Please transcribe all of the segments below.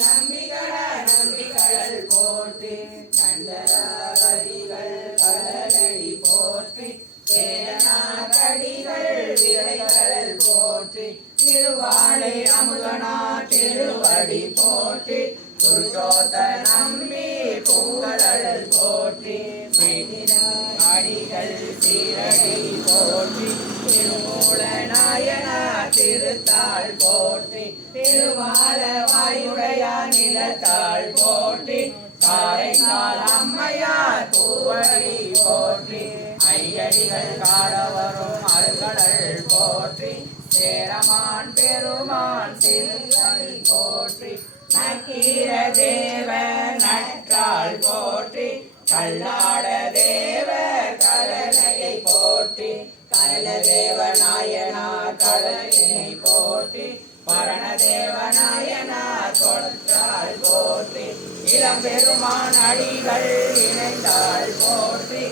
நம்பிகட நம்பிகள் போற்றி கண்டரிகள் கலலடி போற்றி வேதனாகடிகள் விரைகள் போற்றி திருவாளை அமுதனா திருவடி போற்றி புருஷோத்த நம்பி பூங்கடல் போற்றி அடிகள் சீரடி போற்றி திருமூல நாயனா திருத்தாள் போற்றி திருமால வாயுடையா நிலத்தாள் போற்றி காரைக்கால் அம்மையார் பூவடி போற்றி ஐயடிகள் காடவரும் அருகடல் போற்றி சேரமான் பெருமான் சிறுகணி போற்றி நக்கீர தேவ நற்றாள் போற்றி கல்லாட தேவ கலனையை போற்றி கலதேவ நாயனா கலனினை போற்றி பரணதேவ நாயனா கொற்றாள் போற்றி இளம்பெருமான் அடிகள் இணைந்தாள் போற்றி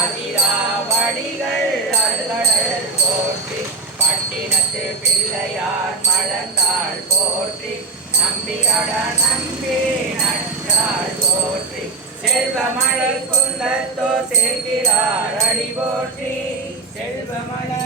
அதிராவடிகள் அருகடல் போற்றி பட்டினத்து பிள்ளையார் மலர்ந்தாள் போற்றி நம்பிகட நம்பி நற்றாள் போற்றி செல்வமலை குந்தத்தோ சேர்க்கிறார் அடி போற்றி செல்வமலை